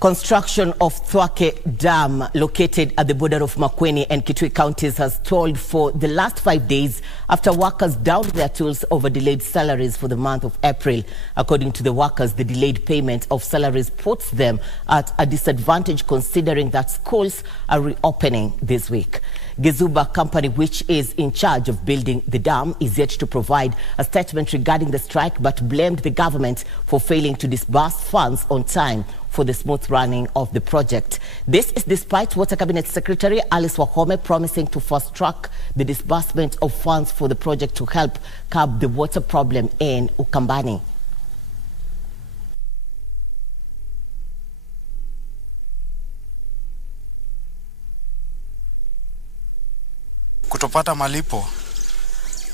Construction of Thwake Dam, located at the border of Makueni and Kitui counties, has stalled for the last 5 days after workers downed their tools over delayed salaries for the month of April. According to the workers, the delayed payment of salaries puts them at a disadvantage considering that schools are reopening this week. Gezuba Company, which is in charge of building the dam, is yet to provide a statement regarding the strike, but blamed the government for failing to disburse funds on time for the smooth running of the project. This is despite Water Cabinet Secretary Alice Wahome promising to fast-track the disbursement of funds for the project to help curb the water problem in Ukambani. Kutopata malipo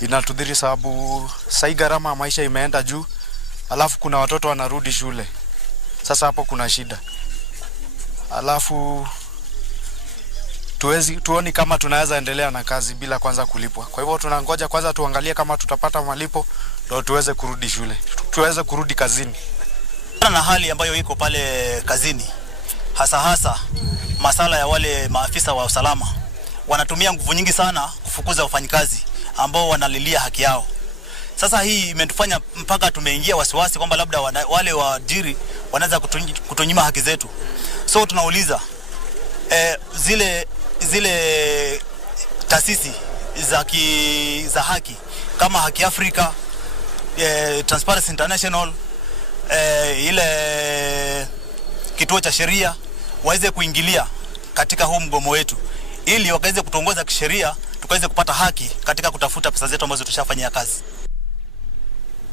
inatudhiri sababu sai gharama ya maisha imeenda juu, alafu kuna watoto wanarudi shule. Sasa hapo kuna shida. Alafu tuoni kama tunaweza endelea na kazi bila kwanza kulipwa. Kwa hivyo tunangoja kwanza tuangalie kama tutapata malipo ndio tuweze kurudi shule. Tuweze kurudi kazini. Na hali ambayo iko pale kazini, hasa masala ya wale maafisa wa usalama wanatumia nguvu nyingi sana kufukuza wafanyikazi ambao wanalilia haki yao. Sasa hii imetufanya mpaka tumeingia wasiwasi kwamba labda wale waajiri wanaweza kutunyima haki zetu. So tunauliza zile taasisi za haki kama Haki Afrika, Transparency International, ile kituo cha sheria waweze kuingilia katika huu mgomo wetu ili wakaweze kutuongoza kisheria tukaweze kupata haki katika kutafuta pesa zetu ambazo tushafanyia kazi.